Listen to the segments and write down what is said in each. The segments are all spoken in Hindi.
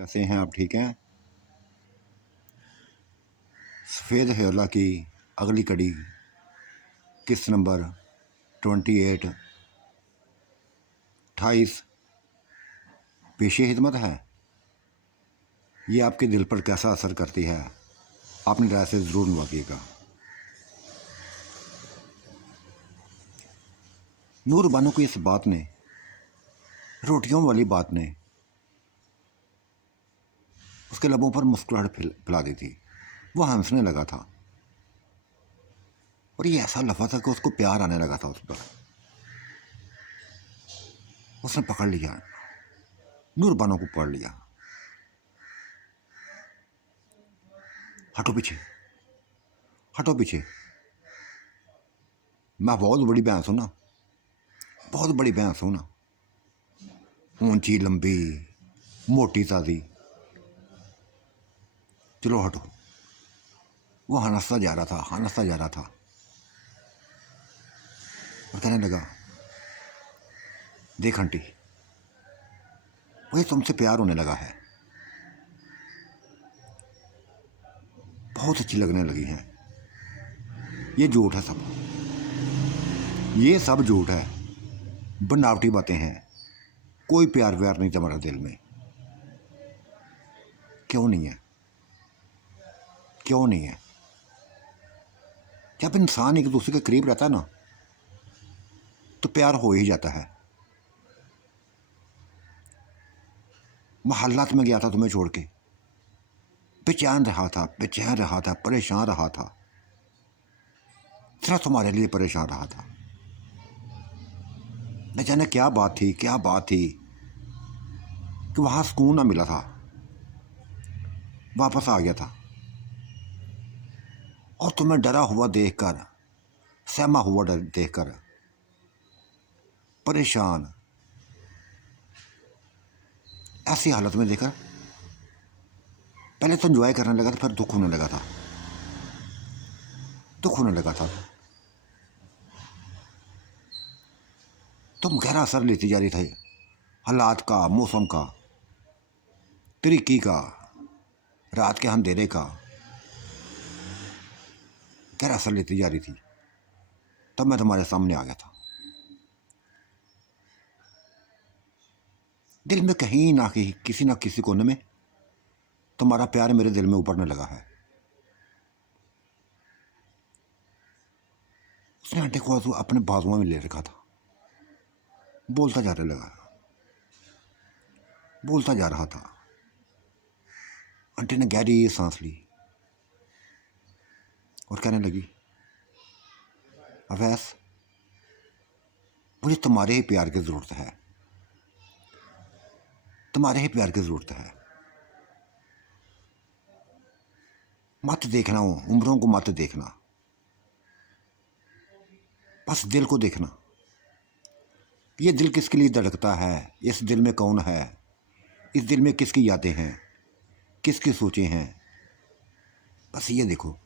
कैसे हैं आप? ठीक हैं? सफ़ेद हयोला की अगली कड़ी किस्त नंबर 28 28 पेशे खिदमत है। ये आपके दिल पर कैसा असर करती है, अपनी राय से ज़रूर नवाजिएगा। नूर बानो की इस बात ने, रोटियों वाली बात ने, उसके लबों पर मुस्कुराहट फैला दी थी। वह हंसने लगा था और ये ऐसा लफा था कि उसको प्यार आने लगा था उस पर। उसने पकड़ लिया, नूर बानो को पकड़ लिया। हटो पीछे, हटो पीछे। मैं बहुत बड़ी भैंस हूं ना, बहुत बड़ी भैंस हूं ना, ऊंची लंबी मोटी ताज़ी। चलो हटो। वो हंसता जा रहा था, हंसता जा रहा था और कहने लगा, देख आंटी, मुझे तुमसे प्यार होने लगा है। बहुत अच्छी लगने लगी हैं। ये झूठ है सब, ये सब झूठ है, बनावटी बातें हैं। कोई प्यार व्यार नहीं तुम्हारा दिल में। क्यों नहीं है? क्यों नहीं है? जब इंसान एक दूसरे के करीब रहता है ना, तो प्यार हो ही जाता है। मैं हालात में गया था तुम्हें छोड़ के, बेचैन रहा था, बेचैन रहा था, परेशान रहा था, सिर्फ तुम्हारे लिए परेशान रहा था। न जाने क्या बात थी, क्या बात थी कि वहां सुकून ना मिला था। वापस आ गया था और तुम्हें डरा हुआ देखकर, सहमा हुआ डर देखकर, परेशान, ऐसी हालत में देखकर पहले तो एंजॉय करने लगा था, फिर दुख होने लगा था, दुख होने लगा था। तुम गहरा असर लेती जा रही थी हालात का, मौसम का, तरीकी का, रात के अंधेरे का, गहरा असर लेती जा रही थी। तब मैं तुम्हारे सामने आ गया था। दिल में कहीं ना कहीं, किसी ना किसी कोने में तुम्हारा प्यार मेरे दिल में उभरने लगा है। उसने आंटी को अपने बाजुओं में ले रखा था, बोलता जा रहा लगा, बोलता जा रहा था। आंटी ने गहरी सांस ली और कहने लगी, अवैस, मुझे तुम्हारे ही प्यार की ज़रूरत है, तुम्हारे ही प्यार की ज़रूरत है। मत देखना हो, उम्रों को मत देखना, बस दिल को देखना। ये दिल किसके लिए धड़कता है, इस दिल में कौन है, इस दिल में किसकी यादें हैं, किसकी सोचें हैं, बस ये देखो।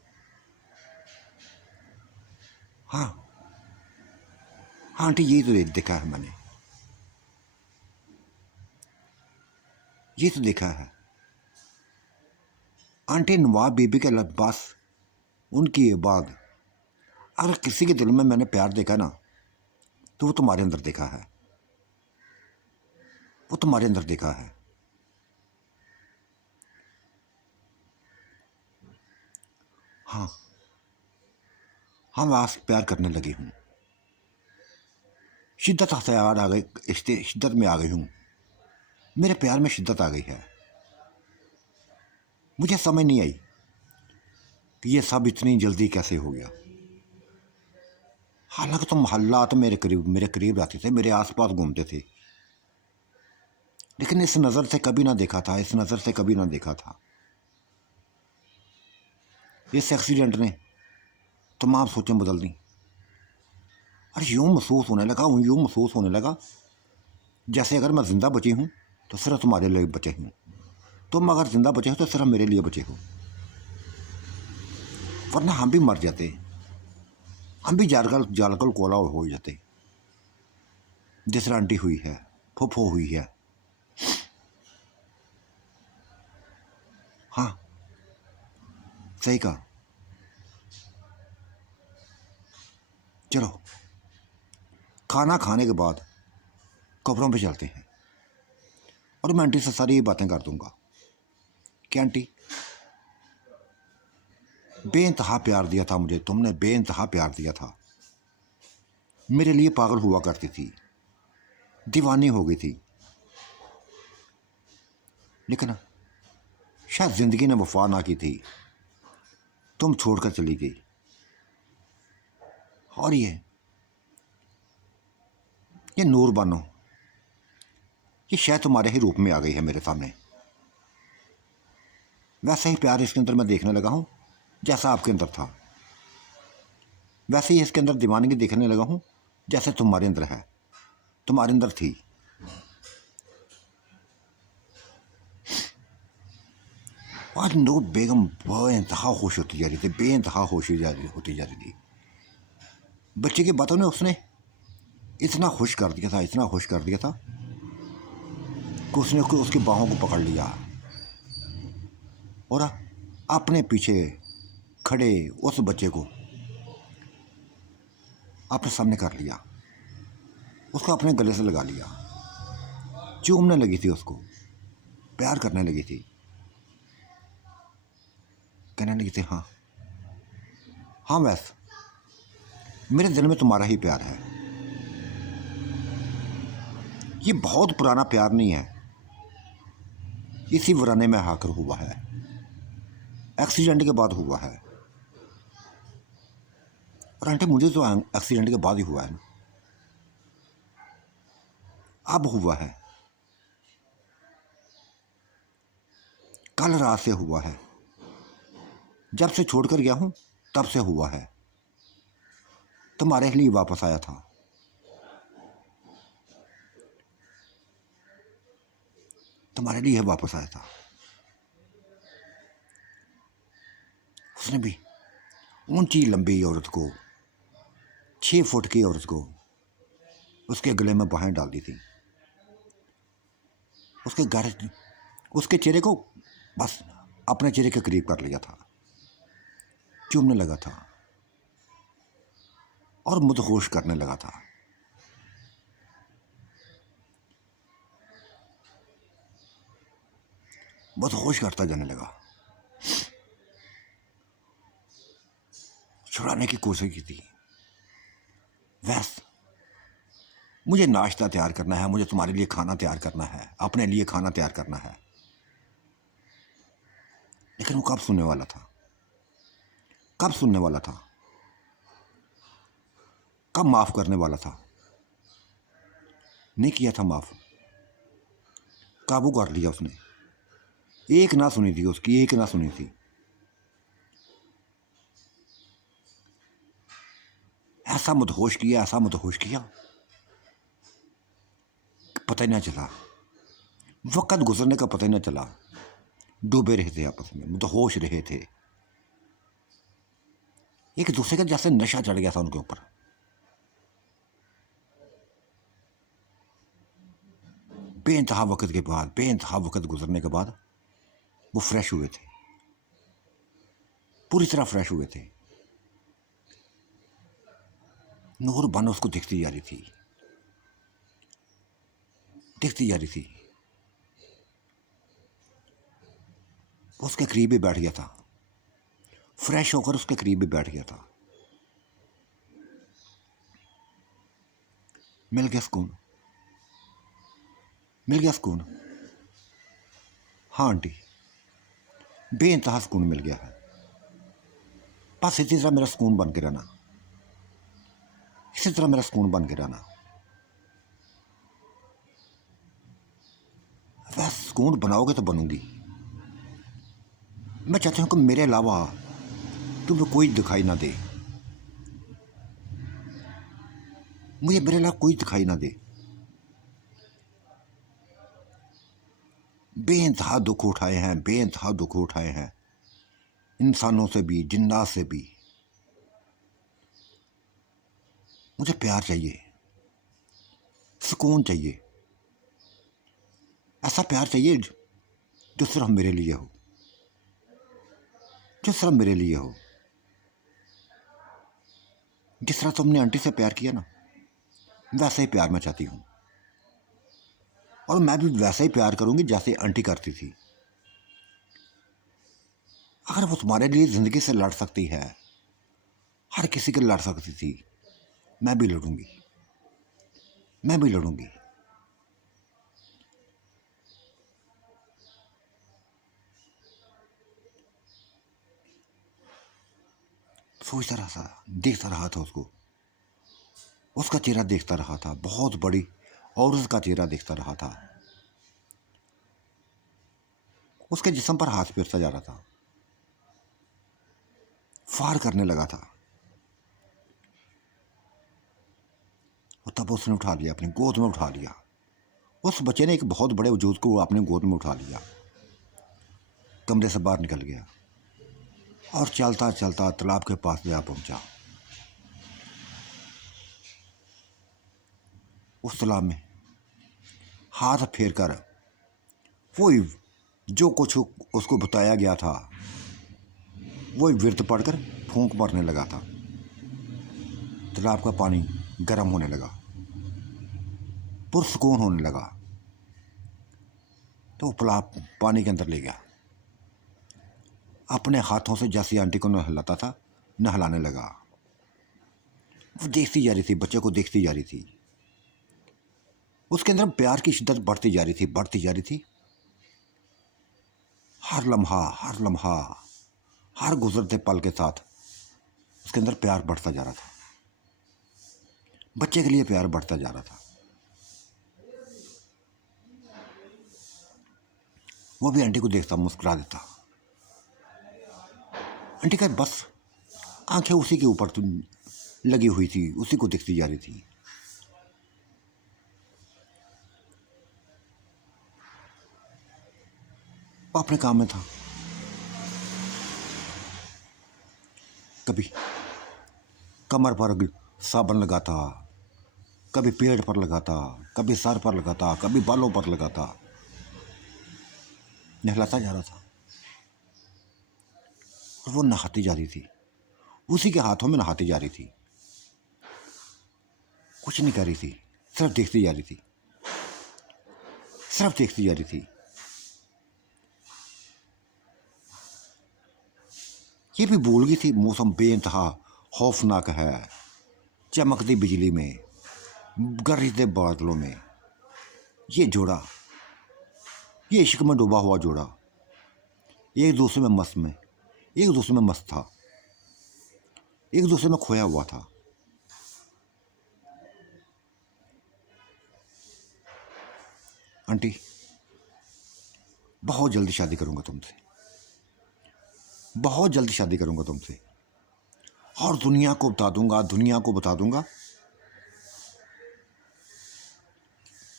हाँ हाँ आंटी, यही तो देखा है मैंने, ये तो देखा है। आंटी नवाब बीबी के लबास, उनकी बाद अगर किसी के दिल में मैंने प्यार देखा ना, तो वो तुम्हारे अंदर देखा है, वो तुम्हारे अंदर देखा है। हाँ हाँ, मैं आपसे प्यार करने लगी हूँ, शिद्दत हथियार आ गई, शिद्दत में आ गई हूँ, मेरे प्यार में शिद्दत आ गई है। मुझे समझ नहीं आई कि ये सब इतनी जल्दी कैसे हो गया। हालांकि तुम हालात मेरे करीब रहते थे, मेरे आसपास घूमते थे, लेकिन इस नज़र से कभी ना देखा था, इस नज़र से कभी ना देखा था। इस एक्सीडेंट ने तमाम सोचें बदल दी। और यूँ महसूस होने लगा, यूँ महसूस होने लगा जैसे अगर मैं ज़िंदा बची हूँ तो सिर्फ तुम्हारे लिए बचे हूँ, तुम अगर ज़िंदा बचे हो तो सिर्फ मेरे लिए बचे हो, वरना हम भी मर जाते, हम भी जालकल कोला हो जाते, जिस तरह आंटी हुई है, फुफो हुई है। हाँ, सही कहा। चलो, खाना खाने के बाद कब्रों पे चलते हैं और मैं आंटी से सारी बातें कर दूंगा कि आंटी, बेइंतहा प्यार दिया था मुझे तुमने, बेइंतहा प्यार दिया था। मेरे लिए पागल हुआ करती थी, दीवानी हो गई थी, लेकिन शायद ज़िंदगी ने वफा ना की थी, तुम छोड़कर चली गई। और ये नूर बानो, ये शायद तुम्हारे ही रूप में आ गई है मेरे सामने। वैसा ही प्यार इसके अंदर मैं देखने लगा हूँ जैसा आपके अंदर था, वैसे ही इसके अंदर दीवानगी देखने लगा हूँ जैसे तुम्हारे अंदर है, तुम्हारे अंदर थी। आज नूर बेगम बेइंतहा खुश होती जा रही थी, बेइंतहा खुश होती जा रही थी। बच्चे की बातों ने उसने इतना खुश कर दिया था, इतना खुश कर दिया था कि उसने उसकी बाहों को पकड़ लिया और अपने पीछे खड़े उस बच्चे को अपने सामने कर लिया, उसको अपने गले से लगा लिया, चूमने लगी थी, उसको प्यार करने लगी थी, कहने लगी थी हाँ हाँ, वैस मेरे दिल में तुम्हारा ही प्यार है। ये बहुत पुराना प्यार नहीं है, इसी वराने में आकर हुआ है, एक्सीडेंट के बाद हुआ है। और आंटी मुझे तो एक्सीडेंट के बाद ही हुआ है ना, अब हुआ है, कल रात से हुआ है, जब से छोड़कर गया हूं तब से हुआ है। तुम्हारे लिए वापस आया था, तुम्हारे लिए वापस आया था। उसने भी ऊंची लंबी औरत को, 6 फुट की औरत को उसके गले में बाहें डाल दी थी, उसके चेहरे को बस अपने चेहरे के करीब कर लिया था, चूमने लगा था और मुदहोश करने लगा था। मुदहोश करता जाने लगा, छुड़ाने की कोशिश की थी। वैस मुझे नाश्ता तैयार करना है, मुझे तुम्हारे लिए खाना तैयार करना है, अपने लिए खाना तैयार करना है। लेकिन वो कब सुनने वाला था, कब सुनने वाला था, कब माफ़ करने वाला था? नहीं किया था माफ़, काबू कर लिया उसने। एक ना सुनी थी उसकी, एक ना सुनी थी। ऐसा मदहोश किया, ऐसा मदहोश किया, पता ही ना चला, वक़्त गुजरने का पता ही ना चला। डूबे रहे थे आपस में, मदहोश रहे थे, एक दूसरे का जैसे नशा चढ़ गया था उनके ऊपर। बेइंतहा वक़्त के बाद, बेइंतहा वक़्त गुजरने के बाद वो फ्रेश हुए थे, पूरी तरह फ्रेश हुए थे। नूर बानो उसको देखती जा रही थी, देखती जा रही थी। उसके करीब ही बैठ गया था, फ्रेश होकर उसके करीब भी बैठ गया था। मिल गया सुकून, मिल गया सुकून। हाँ आंटी, बेइंतहा सुकून मिल गया है। बस इसी तरह मेरा सुकून बन के रहना, इसी तरह मेरा सुकून बन के रहना। बस सुकून बनाओगे तो बनूंगी। मैं चाहता हूँ कि मेरे अलावा तुम्हें कोई दिखाई ना दे, मुझे मेरे अलावा कोई दिखाई ना दे। बेइंतहा दुख उठाए हैं, बेइंतहा दुख उठाए हैं, इंसानों से भी, जिन्नात से भी। मुझे प्यार चाहिए, सुकून चाहिए, ऐसा प्यार चाहिए जो सिर्फ मेरे लिए हो। जो सिर्फ मेरे लिए हो। जिस तरह तुमने आंटी से प्यार किया ना, वैसे ही प्यार मैं चाहती हूँ। और मैं भी वैसे ही प्यार करूँगी जैसे आंटी करती थी। अगर वो तुम्हारे लिए ज़िंदगी से लड़ सकती है, हर किसी के लड़ सकती थी, मैं भी लड़ूंगी, मैं भी लड़ूंगी। सोचता रहा था, देखता रहा था उसको, उसका चेहरा देखता रहा था, बहुत बड़ी और उसका चेहरा देखता रहा था। उसके जिस्म पर हाथ फेरता जा रहा था, फार करने लगा था। और तब उसने उठा लिया, अपनी गोद में उठा लिया। उस बच्चे ने एक बहुत बड़े वजूद को अपने गोद में उठा लिया, कमरे से बाहर निकल गया और चलता चलता तालाब के पास जा पहुंचा। उस तालाब में हाथ फेर कर वही जो कुछ उसको बताया गया था, वही विरत पढ़कर फूंक मारने लगा था। तालाब का पानी गर्म होने लगा, पुरसकून होने लगा। तो तालाब पानी के अंदर ले गया, अपने हाथों से जैसी आंटी को नहलाता था नहलाने लगा। वो देखती जा रही थी, बच्चे को देखती जा रही थी। उसके अंदर प्यार की शिद्दत बढ़ती जा रही थी, बढ़ती जा रही थी। हर लम्हा हर लम्हा, हर गुजरते पल के साथ उसके अंदर प्यार बढ़ता जा रहा था, बच्चे के लिए प्यार बढ़ता जा रहा था। वो भी आंटी को देखता, मुस्कुरा देता। आंटी का बस आंखें उसी के ऊपर लगी हुई थी, उसी को देखती जा रही थी। वो अपने काम में था। कभी कमर पर साबुन लगाता, कभी पेड़ पर लगाता, कभी सर पर लगाता, कभी बालों पर लगाता, नहलाता जा रहा था। और वो नहाती जा रही थी, उसी के हाथों में नहाती जा रही थी। कुछ नहीं कर रही थी, सिर्फ देखती जा रही थी, सिर्फ देखती जा रही थी। ये भी भूल गई थी मौसम बेइंतहा खौफनाक है। चमकती बिजली में, गरजते बादलों में, ये जोड़ा, ये इश्क में डूबा हुआ जोड़ा, एक एक दूसरे में मस्त था, एक दूसरे में खोया हुआ था। आंटी, बहुत जल्दी शादी करूंगा तुमसे, बहुत जल्दी शादी करूंगा तुमसे, और दुनिया को बता दूंगा, दुनिया को बता दूंगा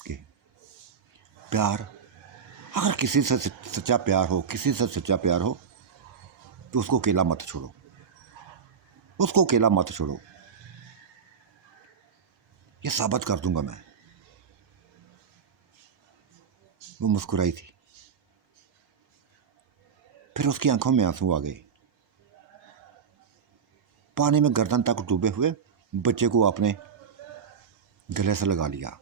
कि प्यार, अगर किसी से सच्चा प्यार हो, किसी से सच्चा प्यार हो, तो उसको अकेला मत छोड़ो, उसको अकेला मत छोड़ो। ये साबित कर दूंगा मैं। वो मुस्कुराई थी, फिर उसकी आंखों में आंसू आ गए। पानी में गर्दन तक डूबे हुए बच्चे को अपने गले से लगा लिया,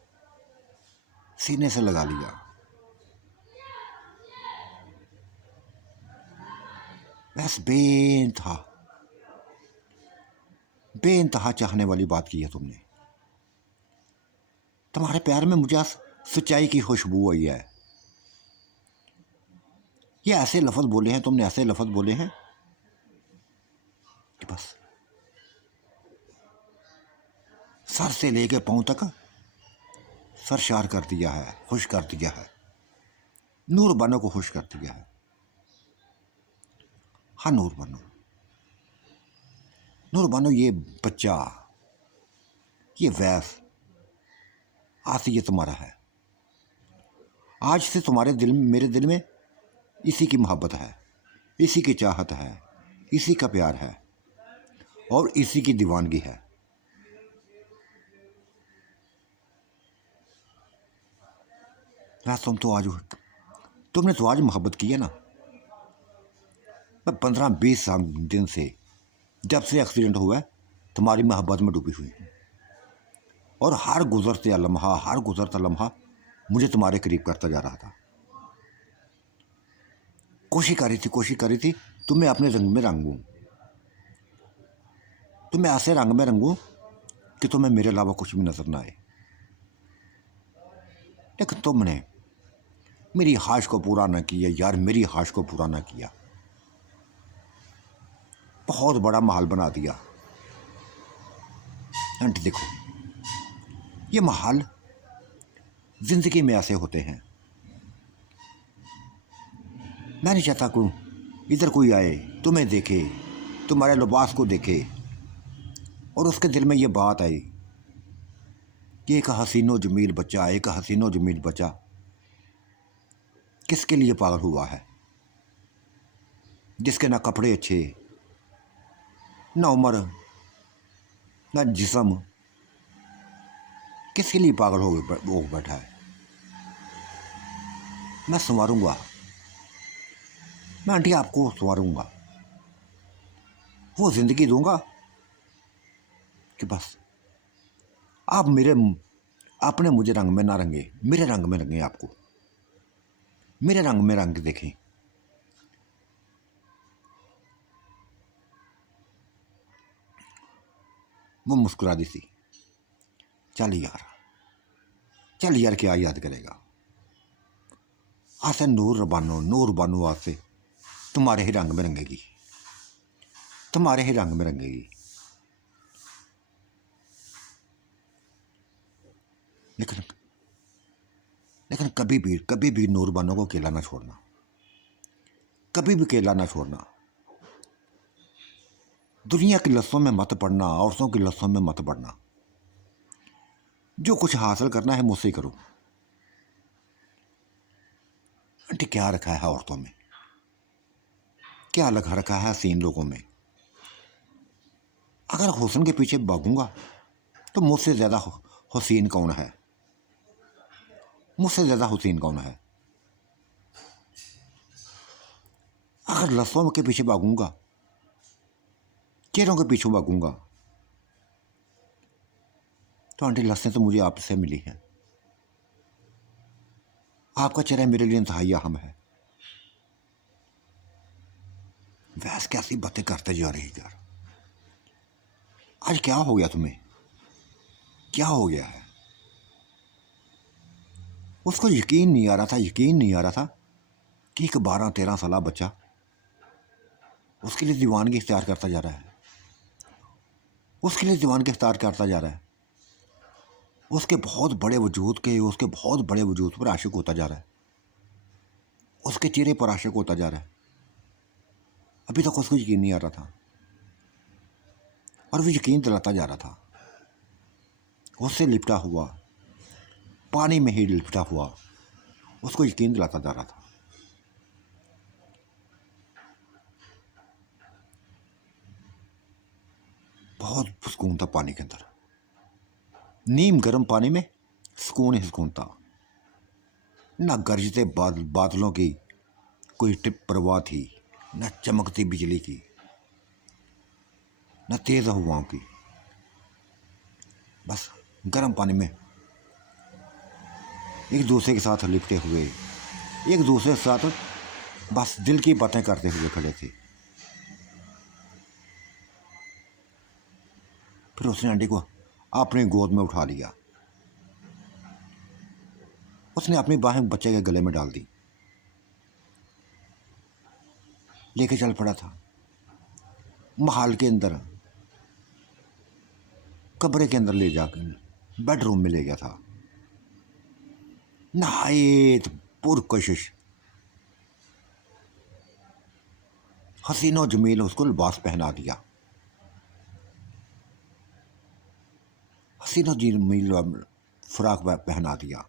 सीने से लगा लिया। बस बेइंतहा चाहने वाली बात की है तुमने। तुम्हारे प्यार में मुझे सच्चाई की खुशबू आई है। ये ऐसे लफ्ज़ बोले हैं तुमने, ऐसे लफ्ज़ बोले हैं कि बस सर से लेकर पांव तक सरशार कर दिया है, खुश कर दिया है, नूर बानो को खुश कर दिया है। हाँ नूर बानो, नूर बानो, ये बच्चा, ये वैस आज से ये तुम्हारा है। आज से तुम्हारे दिल में, मेरे दिल में इसी की मोहब्बत है, इसी की चाहत है, इसी का प्यार है और इसी की दीवानगी है। तुमने तो आज मोहब्बत की है ना, मैं 15-20 दिन से, जब से एक्सीडेंट हुआ है, तुम्हारी मोहब्बत में डूबी हुई हूँ। और हर गुज़रता लम्हा मुझे तुम्हारे करीब करता जा रहा था। कोशिश कर रही थी तुम्हें अपने रंग में रंगूं, तुम्हें ऐसे रंग में रंगूं कि तुम्हें मेरे अलावा कुछ भी नजर ना आए। लेकिन तुमने मेरी ख्वाहिश को पूरा ना किया यार, मेरी ख्वाहिश को पूरा ना किया। बहुत बड़ा महल बना दिया। आंटी देखो, ये महल जिंदगी में ऐसे होते हैं। मैं नहीं चाहता इधर कोई आए, तुम्हें देखे, तुम्हारे लिबास को देखे और उसके दिल में ये बात आई कि एक हसीनो जमील बच्चा किसके लिए पागल हुआ है, जिसके ना कपड़े अच्छे, ना उम्र, ना जिस्म, किसके लिए पागल हो बैठा है। मैं संवारूंगा, मैं आंटी आपको संवारूंगा, वो ज़िंदगी दूंगा कि बस आप अपने मुझे रंग में ना रंगे, मेरे रंग में रंगे, आपको मेरे रंग में रंग देखें। वो मुस्कुरा दी थी। चल यार क्या याद करेगा। आज से नूर बानो आज से तुम्हारे ही रंग में रंगेगी, तुम्हारे ही रंग में रंगेगी। लेकिन कभी भी नूर बानो को अकेला ना छोड़ना, कभी भी अकेला ना छोड़ना। दुनिया की लस्सों में मत पड़ना, औरतों की लस्सों में मत पड़ना। जो कुछ हासिल करना है मुझसे ही करो। आंटी क्या रखा है औरतों में, क्या लगा रखा है हसीन लोगों में। अगर हुस्न के पीछे भागूंगा तो मुझसे ज़्यादा हसीन कौन है, मुझसे ज़्यादा हुसैन कौन है। अगर लफ्ज़ों के पीछे भागूंगा, चेहरों के पीछे भागूंगा, तो आंटी लफ्ज़ें तो मुझे आपसे मिली हैं। आपका चेहरा मेरे लिए इंतहाई अहम है। वैसे कैसी बातें करते जा रही यार, आज क्या हो गया तुम्हें, क्या हो गया है। उसको यकीन नहीं आ रहा था कि एक 12-13 साल बच्चा उसके लिए दीवानगी इख्तियार करता जा रहा है, उसके लिए दीवानगी इख्तियार करता जा रहा है। उसके बहुत बड़े वजूद पर आशिक होता जा रहा है, उसके चेहरे पर आशिक होता जा रहा है। अभी तक उसको यकीन नहीं आ रहा था और वो यकीन दिलाता जा रहा था। उससे लिपटा हुआ, पानी में ही लिपटा हुआ, उसको यकीन दिलाता जा रहा था। बहुत सुकून था पानी के अंदर, नीम गर्म पानी में सुकून ही सुकून था। ना गरजते बादलों की कोई टिप परवाह थी, न चमकती बिजली की, न तेज हवाओं की। बस गर्म पानी में एक दूसरे के साथ लिपटे हुए, एक दूसरे के साथ बस दिल की बातें करते हुए खड़े थे। फिर उसने आंटी को अपनी गोद में उठा लिया, उसने अपनी बाहें बच्चे के गले में डाल दी, लेके चल पड़ा था महल के अंदर, कमरे के अंदर ले जाकर बेडरूम में ले गया था। नहायत पुरकशिश हसीनो जमील उसको लिबास पहना दिया। हसीनो जमील फ्राक पहना दिया,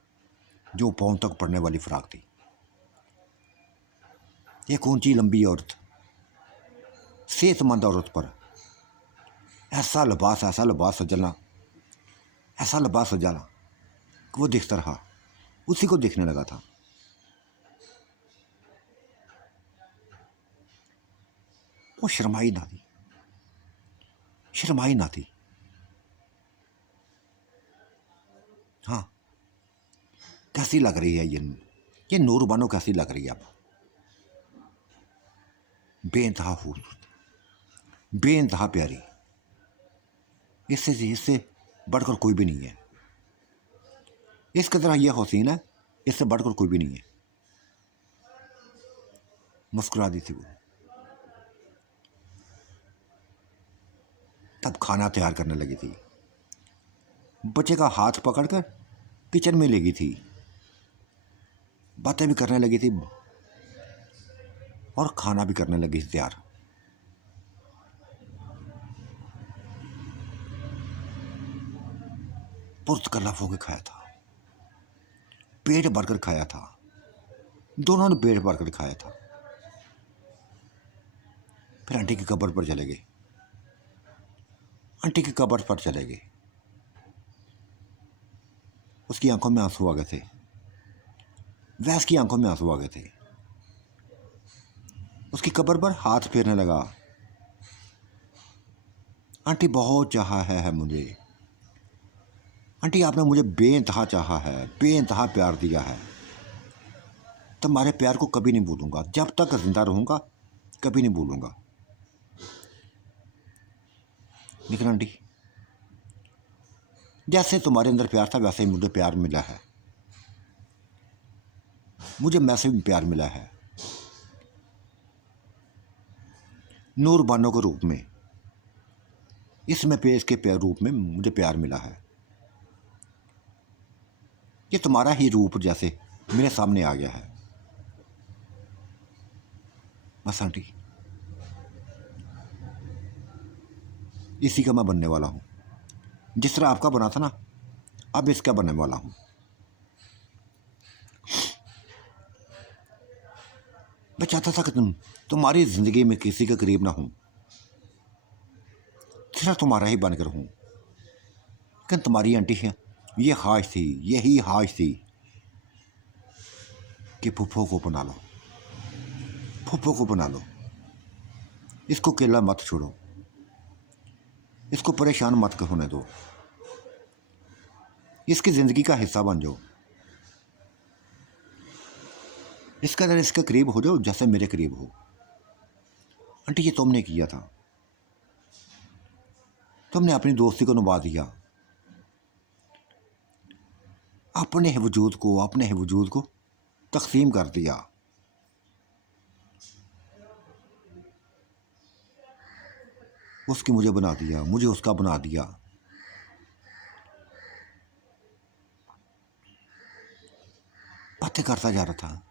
जो पाँव तक पड़ने वाली फ्राक थी। एक ऊंची लंबी औरत, सेहतमंद औरत पर ऐसा लिबास सजाना कि वो दिखता रहा, उसी को देखने लगा था। वो शर्माई ना थी, शर्माई ना थी। हाँ, कैसी लग रही है ये नूर बानो, कैसी लग रही है अब? बेइंतहा खूबसूरत, बेइंतहा प्यारी, इससे बढ़कर कोई भी नहीं है। इसकी तरह यह हसीन है, इससे बढ़कर कोई भी नहीं है। मुस्कुरा दी थी वो। तब खाना तैयार करने लगी थी, बच्चे का हाथ पकड़कर किचन में ले गई थी, बातें भी करने लगी थी और खाना भी करने लगी थी तैयार। पुरतकल्लफ होकर खाया था, पेट भरकर खाया था, दोनों ने पेट भरकर खाया था। फिर आंटी की कब्र पर चले गए, आंटी की कब्र पर चले गए। उसकी आंखों में आंसू आ गए थे, वैस की आंखों में आंसू आ गए थे। उसकी कब्र पर हाथ फेरने लगा। आंटी बहुत चाहा है मुझे, आंटी आपने मुझे बेइंतहा चाहा है, बेइंतहा प्यार दिया है। तुम्हारे प्यार को कभी नहीं भूलूंगा, जब तक जिंदा रहूंगा कभी नहीं भूलूंगा। लेकिन आंटी, जैसे तुम्हारे अंदर प्यार था वैसे ही मुझे प्यार मिला है, मुझे वैसे भी प्यार मिला है, नूर बानो के रूप में, इसमें पेश के प्यार रूप में मुझे प्यार मिला है। ये तुम्हारा ही रूप जैसे मेरे सामने आ गया है। बस आंटी, इसी का मैं बनने वाला हूँ, जिस तरह आपका बना था ना, अब इसका बनने वाला हूँ। मैं चाहता था कि तुम्हारी जिंदगी में किसी के करीब ना हूँ, सिर्फ तुम्हारा ही बनकर हूँ। लेकिन तुम्हारी आंटी है, ये ख्वाहिश थी, यही ख्वाहिश थी कि फूफो को बना लो, फूफो को बना लो, इसको अकेला मत छोड़ो, इसको परेशान मत होने दो, इसकी ज़िंदगी का हिस्सा बन जाओ, इसका तरह इसके करीब हो जाओ जैसे मेरे करीब हो। आंटी, ये तुमने किया था, तुमने अपनी दोस्ती को निभा दिया, अपने वजूद को तकसीम कर दिया। उसकी मुझे बना दिया, मुझे उसका बना दिया। बातें करता जा रहा था,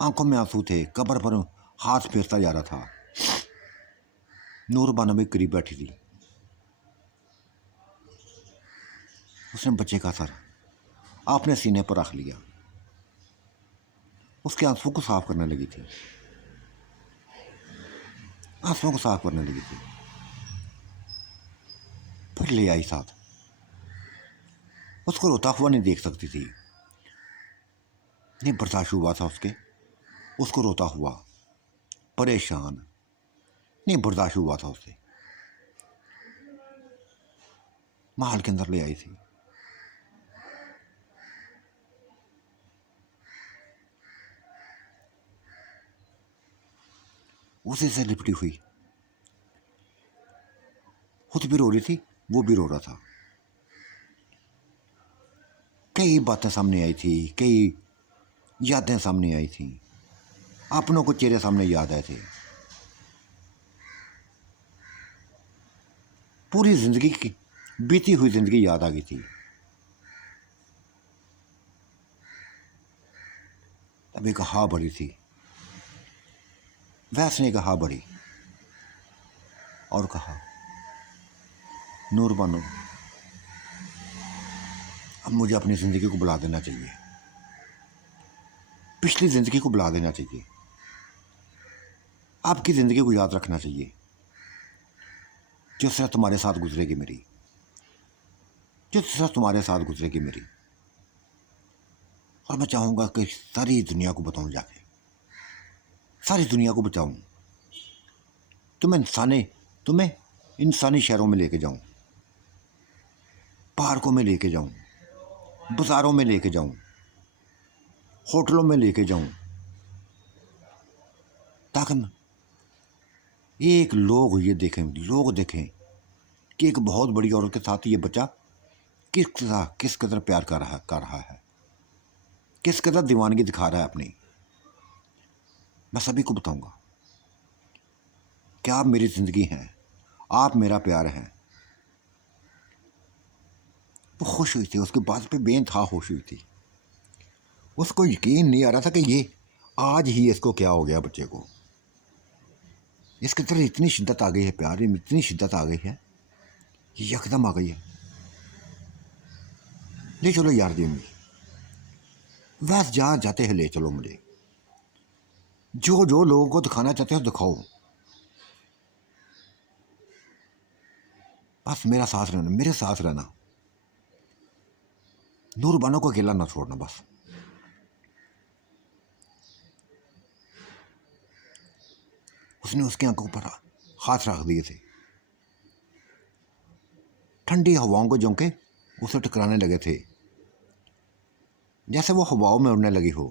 आंखों में आंसू थे, कब्र पर हाथ फेरता जा रहा था। नूर बानो भी करीब बैठी थी, उसने बच्चे का सर अपने सीने पर रख लिया, उसके आंसू को साफ करने लगी थी, आंसुओं को साफ करने लगी थी। फिर ले आई साथ, उसको रोता हुआ नहीं देख सकती थी, नहीं बर्दाश्त हुआ था उसको रोता हुआ, परेशान नहीं बर्दाश्त हुआ था उससे। महल के अंदर ले आई थी, उसी से लिपटी हुई, खुद भी रो रही थी, वो भी रो रहा था। कई बातें सामने आई थी, कई यादें सामने आई थी, अपनों को चेहरे सामने याद आए थे, पूरी जिंदगी की बीती हुई जिंदगी याद आ गई थी। तब एक हाँ भरी थी, वैसने कहा बड़ी और कहा, नूर बानो, अब मुझे अपनी ज़िंदगी को बुला देना चाहिए, पिछली ज़िंदगी को बुला देना चाहिए, आपकी ज़िंदगी को याद रखना चाहिए, जो सिर्फ तुम्हारे साथ गुजरेगी मेरी, जो सिर्फ तुम्हारे साथ गुजरेगी मेरी। और मैं चाहूँगा कि सारी दुनिया को बताऊँ, जाके सारी दुनिया को बचाऊँ तुम्हें इंसानी शहरों में लेके जाऊं, पार्कों में लेके जाऊं, बाज़ारों में लेके जाऊं, होटलों में लेके जाऊं, ताकि लोग देखें कि एक बहुत बड़ी औरत के साथ ये बच्चा किस कदर प्यार कर रहा है, किस कदर दीवानगी दिखा रहा है अपनी। मैं सभी को बताऊंगा कि आप मेरी ज़िंदगी हैं, आप मेरा प्यार हैं। वो खुश हुई थी, उसकी बात पे बेइंतहा खुश हुई थी। उसको यकीन नहीं आ रहा था कि ये आज ही इसको क्या हो गया, बच्चे को इसके तरह इतनी शिद्दत आ गई है, प्यार में इतनी शिद्दत आ गई है, यकदम आ गई है। ले चलो यार जिमी, बस जहाँ जाते हैं ले चलो मुझे, जो जो लोगों को दिखाना चाहते हो दिखाओ, बस मेरे साथ रहना, नूरबानो को अकेला ना छोड़ना। बस उसने उसकी आंखों पर हाथ रख दिए थे। ठंडी हवाओं को झोंके उसे टकराने लगे थे, जैसे वो हवाओं में उड़ने लगी हो,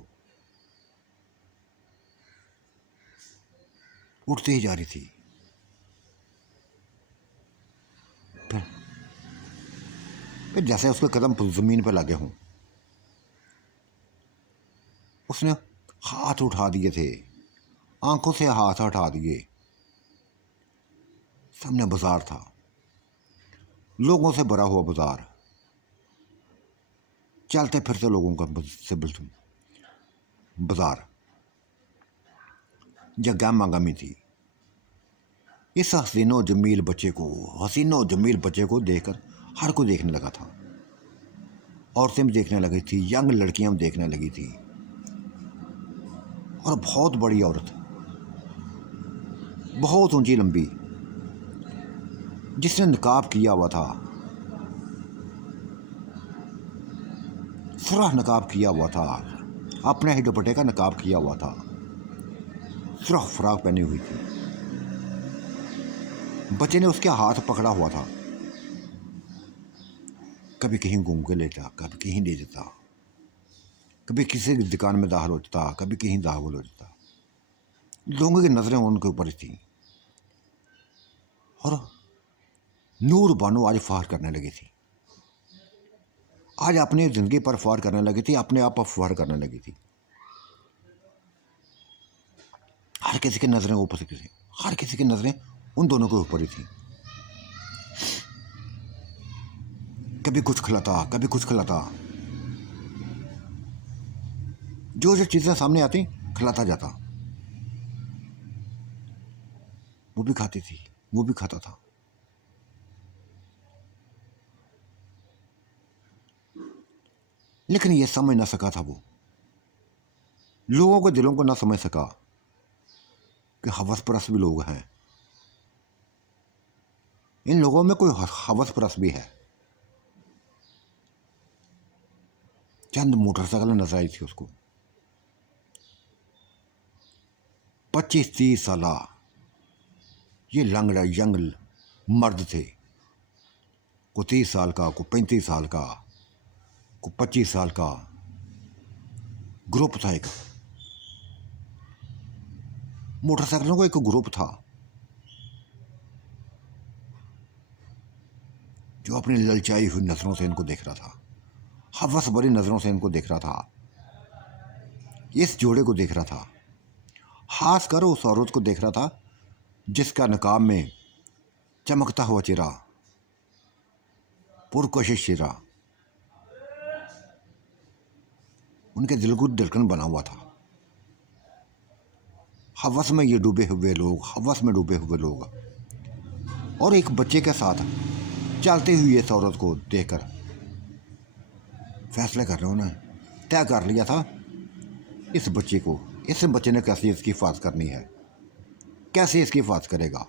उड़ती ही जा रही थी। फिर जैसे उसके कदम ज़मीन पर लगे हों, उसने हाथ उठा दिए थे, आंखों से हाथ हटा दिए। सामने बाजार था, लोगों से भरा हुआ बाजार, चलते फिरते लोगों का बाजार, जगह मांगामी थी। इस हसीनो जमील बच्चे को देखकर हर कोई देखने लगा था। औरतें भी देखने लगी थी, यंग लड़कियां भी देखने लगी थी, और बहुत बड़ी औरत, बहुत ऊंची लंबी, जिसने नकाब किया हुआ था, सुरख नकाब किया हुआ था, अपने ही दुपट्टे का नकाब किया हुआ था, सुरख फ्राक पहनी हुई थी। बच्चे ने उसके हाथ पकड़ा हुआ था, कभी कहीं घूम के लेता, कभी कहीं ले जाता, कभी किसी दुकान में दाखिल होता, कभी कहीं दाखिल हो जाता। लोगों की नज़रें उनके ऊपर थी, और नूर बानो आज फख्र करने लगी थी, आज अपनी ज़िंदगी पर फख्र करने लगी थी, अपने आप पर फख्र करने लगी थी। हर किसी की नज़रें ऊपर से हर किसी की नज़रें उन दोनों के ऊपर ही थी। कभी कुछ खिलाता, कभी कुछ खिलाता, जो जो चीज़ें सामने आती खिलाता जाता। वो भी खाती थी, वो भी खाता था। लेकिन ये समझ ना सका था, वो लोगों के दिलों को ना समझ सका कि हवस परस्त भी लोग हैं, इन लोगों में कोई हवस परस्त भी है। चंद मोटरसाइकिल नजर आई थी उसको, 25-30 साल ये लंगड़ा यंग मर्द थे, को 30 साल का, को 35 साल का, को 25 साल का ग्रुप था। एक मोटरसाइकिलों का एक ग्रुप था, जो अपनी ललचाई हुई नजरों से इनको देख रहा था, हवस भरी नजरों से इनको देख रहा था, इस जोड़े को देख रहा था, खास कर उस औरत को देख रहा था जिसका नकाब में चमकता हुआ चेहरा, पुरकशिश चेहरा, उनके दिल को धड़कन बना हुआ था। हवस में ये डूबे हुए लोग, हवस में डूबे हुए लोग, और एक बच्चे के साथ चलती हुई इस औरत को देखकर फैसला कर रहे हो ना, तय कर लिया था इस बच्चे ने कैसे इसकी हिफाजत करनी है, कैसे इसकी हिफाजत करेगा।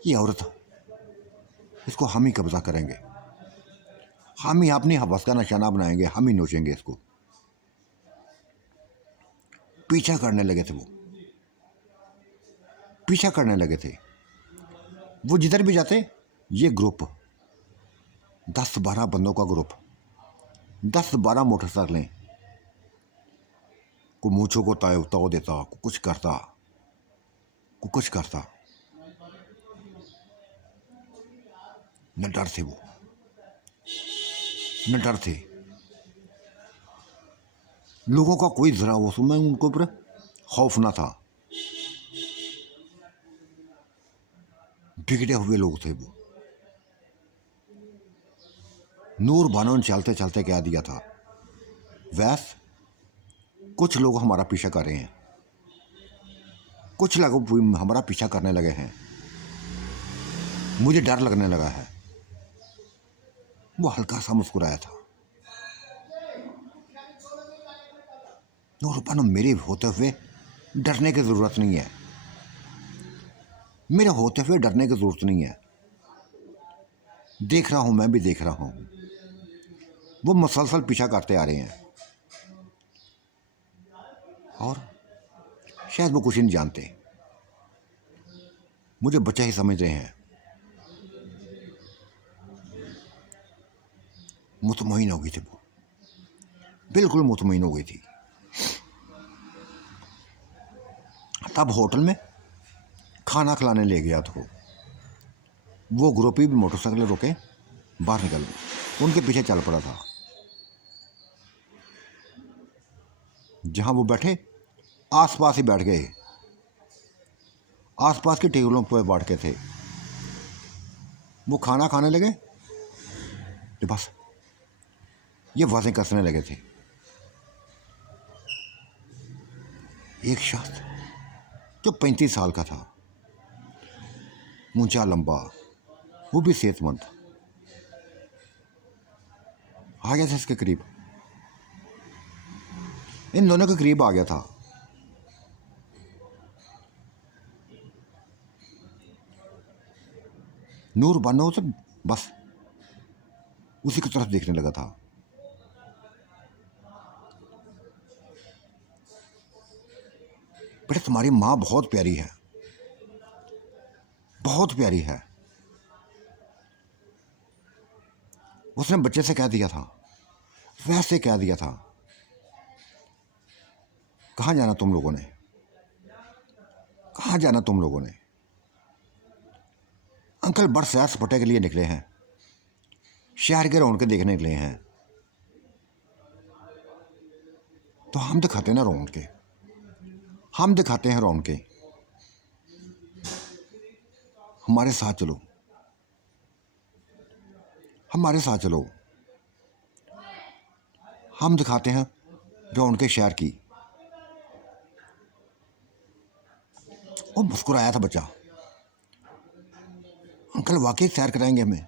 ये औरत, इसको हम ही कब्जा करेंगे, हम ही अपनी हवस का निशाना बनाएंगे, हम ही नोचेंगे इसको। पीछा करने लगे थे वो, पीछा करने लगे थे। वो जिधर भी जाते ये ग्रुप 10-12 बंदों का ग्रुप 10-12 मोटरसाइकिलें को मूछों को ताव देता, को कुछ करता, को कुछ करता। न डर थे वो, न डर थे लोगों का कोई जरा वो सुनना उनको ऊपर खौफ ना था। बिगड़े हुए लोग थे वो। नूर बानो ने चलते चलते कह दिया था, वैस कुछ लोग हमारा पीछा कर रहे हैं, कुछ लोग हमारा पीछा करने लगे हैं, मुझे डर लगने लगा है। वो हल्का सा मुस्कुराया था। नूर बानो, मेरे होते हुए डरने की ज़रूरत नहीं है, मेरे होते हुए डरने की ज़रूरत नहीं है। देख रहा हूँ, मैं भी देख रहा हूँ, वो मुसलसल पीछा करते आ रहे हैं और शायद वो कुछ नहीं जानते, मुझे बच्चा ही समझ रहे हैं। मुतमईन हो गई थी वो, बिल्कुल मुतमईन हो गई थी। तब होटल में खाना खिलाने ले गया था वो ग्रुप ही मोटरसाइकिल रोके बाहर निकल गए, उनके पीछे चल पड़ा था। जहां वो बैठे आसपास ही बैठ गए, आसपास के टेबलों पर बैठ के थे। वो खाना खाने लगे तो बस ये वाजें कसने लगे थे। एक शख्स जो 35 साल का था, ऊंचा लंबा, वो भी सेहतमंद, आ गया था इसके करीब, इन दोनों के करीब आ गया था। नूर बानो से बस उसी की तरफ देखने लगा था। बेटा, तुम्हारी माँ बहुत प्यारी है, बहुत प्यारी है, उसने बच्चे से कह दिया था, वैसे कह दिया था। कहाँ जाना तुम लोगों ने, कहाँ जाना तुम लोगों ने? अंकल बड़ सैर सपाटे के लिए निकले हैं, शहर के रौनकें देखने निकले हैं। तो हम दिखाते हैं ना रौनकें, हम दिखाते हैं रौनकें, हमारे साथ चलो, हमारे साथ चलो, हम दिखाते हैं रौनकें शहर की। वो मुस्कुराया था बच्चा, अंकल वाकई सैर कराएंगे हमें।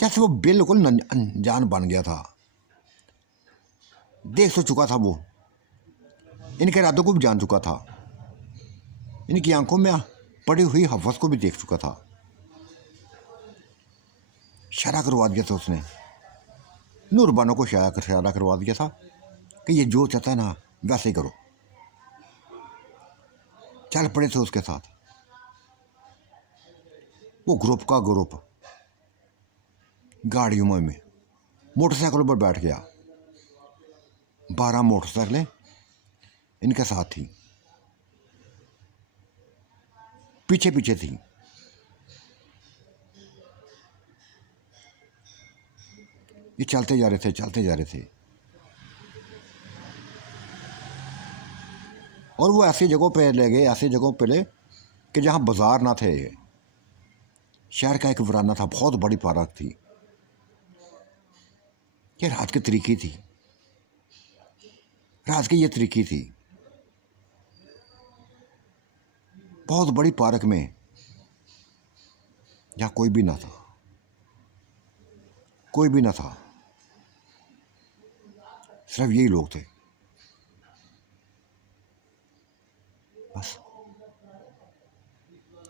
जैसे वो बिल्कुल अनजान बन गया था, देख तो चुका था वो, इनके इरादों को भी जान चुका था, इनकी आंखों में पड़ी हुई हवस को भी देख चुका था। इशारा करवा दिया था उसने, नूर बानो को इशारा करवा दिया था कि ये जो चाहता है ना वैसे ही करो। चल पड़े थे उसके साथ। वो ग्रुप का ग्रुप गाड़ियों में मोटरसाइकिलों पर बैठ गया। 12 मोटरसाइकिलें इनके साथ थी, पीछे पीछे थी। ये चलते जा रहे थे, चलते जा रहे थे, और वो ऐसी जगहों पे ले गए, ऐसी जगहों पे ले कि जहाँ बाजार ना थे। शहर का एक वराना था, बहुत बड़ी पार्क थी। ये रात की तरीकी थी, रात की ये तरीकी थी। बहुत बड़ी पार्क में जहाँ कोई भी ना था, कोई भी ना था, सिर्फ यही लोग थे बस।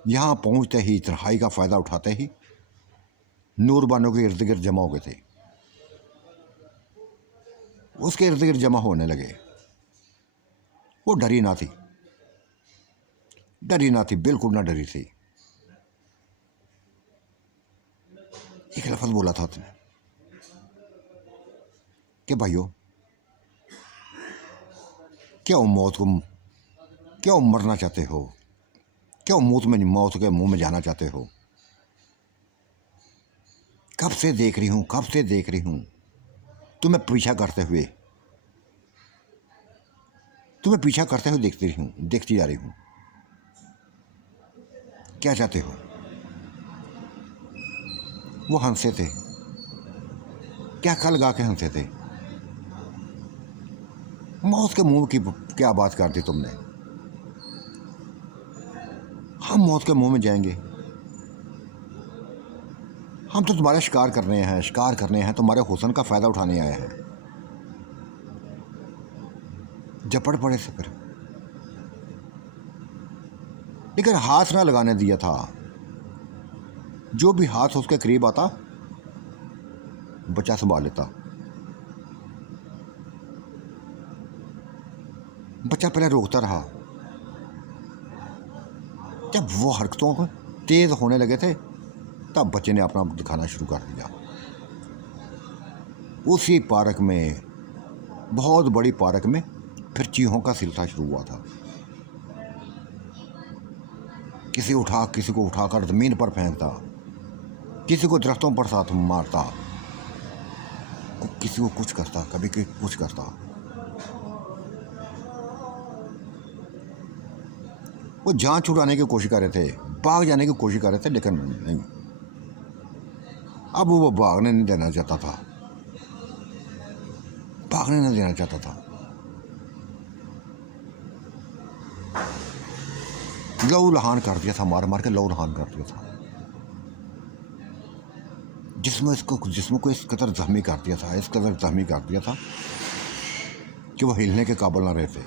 यहाँ पहुँचते ही, तन्हाई का फ़ायदा उठाते ही नूर बानो के इर्द गिर्द जमा हो गए थे, उसके इर्द गिर्द जमा होने लगे। वो डरी ना थी, डरी ना थी, बिल्कुल ना डरी थी। एक लफ्ज़ बोला था उसने कि भाइयों, क्या मौत को, क्या मरना चाहते हो, क्या मौत के मुंह में जाना चाहते हो? कब से देख रही हूँ, कब से देख रही हूँ तुम्हें पीछा करते हुए, तुम्हें पीछा करते हुए देखती रही हूँ, देखती जा रही हूँ। क्या चाहते हो? वो हंसे थे, क्या कल गा के हंसे थे। मौत के मुंह की क्या बात कर दी तुमने? हम मौत के मुंह में जाएंगे? हम तो तुम्हारा शिकार करने हैं, शिकार करने हैं, तुम्हारे हुस्न का फ़ायदा उठाने आए हैं। झपट पड़े से फिर, लेकिन हाथ ना लगाने दिया था। जो भी हाथ उसके करीब आता बच्चा संभाल लेता। बच्चा पहले रोकता रहा, जब वो हरकतों को तेज होने लगे थे तब बच्चे ने अपना दिखाना शुरू कर दिया। उसी पार्क में, बहुत बड़ी पार्क में, फिर चीहों का सिलसिला शुरू हुआ था। किसी को उठाकर ज़मीन पर फेंकता, किसी को दरख्तों पर साथ मारता, किसी को कुछ करता, कभी कुछ करता। वो जान छुड़ाने की कोशिश कर रहे थे, भाग जाने की कोशिश कर रहे थे, लेकिन नहीं। अब वो भागने नहीं देना चाहता था, भागने नहीं देना चाहता था। लहू लहान कर दिया था, मार मार के लहू लहान कर दिया था। जिस्म को इस कदर जख्मी कर दिया था, इस कदर जख्मी कर दिया था कि वो हिलने के काबिल ना रहे थे।